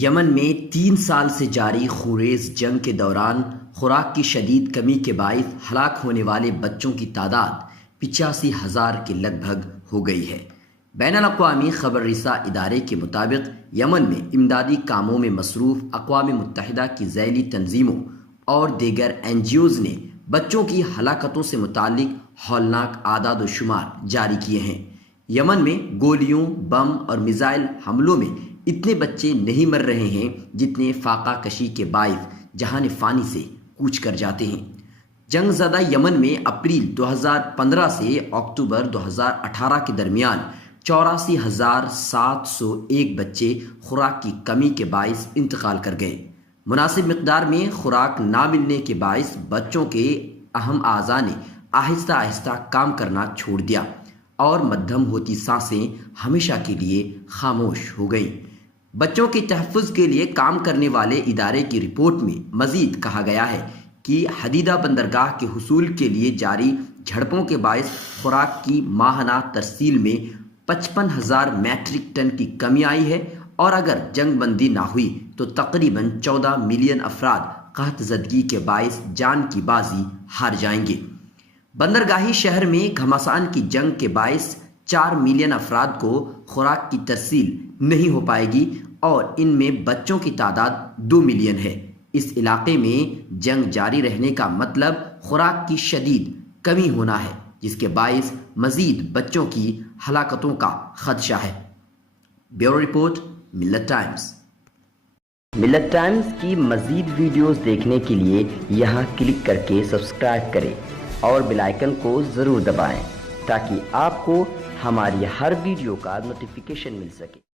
یمن میں 3 سال سے جاری خونریز جنگ کے دوران خوراک کی شدید کمی کے باعث ہلاک ہونے والے بچوں کی تعداد 85,000 کے لگ بھگ ہو گئی ہے۔ بین الاقوامی خبر رساں ادارے کے مطابق یمن میں امدادی کاموں میں مصروف اقوام متحدہ کی ذیلی تنظیموں اور دیگر NGOز نے بچوں کی ہلاکتوں سے متعلق ہولناک اعداد و شمار جاری کیے ہیں۔ یمن میں گولیوں، بم اور میزائل حملوں میں اتنے بچے نہیں مر رہے ہیں جتنے فاقہ کشی کے باعث جہان فانی سے کوچ کر جاتے ہیں۔ جنگ زدہ یمن میں اپریل 2015 سے اکتوبر 2018 کے درمیان 84,701 بچے خوراک کی کمی کے باعث انتقال کر گئے۔ مناسب مقدار میں خوراک نہ ملنے کے باعث بچوں کے اہم اعضاء نے آہستہ آہستہ کام کرنا چھوڑ دیا اور مدھم ہوتی سانسیں ہمیشہ کے لیے خاموش ہو گئیں۔ بچوں کے تحفظ کے لیے کام کرنے والے ادارے کی رپورٹ میں مزید کہا گیا ہے کہ حدیدہ بندرگاہ کے حصول کے لیے جاری جھڑپوں کے باعث خوراک کی ماہانہ ترسیل میں 55,000 میٹرک ٹن کی کمی آئی ہے، اور اگر جنگ بندی نہ ہوئی تو تقریباً 14 ملین افراد قحط زدگی کے باعث جان کی بازی ہار جائیں گے۔ بندرگاہی شہر میں گھمسان کی جنگ کے باعث 4 ملین افراد کو خوراک کی ترسیل نہیں ہو پائے گی، اور ان میں بچوں کی تعداد 2 ملین ہے۔ اس علاقے میں جنگ جاری رہنے کا مطلب خوراک کی شدید کمی ہونا ہے، جس کے باعث مزید بچوں کی ہلاکتوں کا خدشہ ہے۔ بیورو رپورٹ، ملت ٹائمز۔ ملت ٹائمز کی مزید ویڈیوز دیکھنے کے لیے یہاں کلک کر کے سبسکرائب کریں اور بیل آئیکن کو ضرور دبائیں تاکہ آپ کو ہماری ہر ویڈیو کا نوٹیفیکیشن مل سکے۔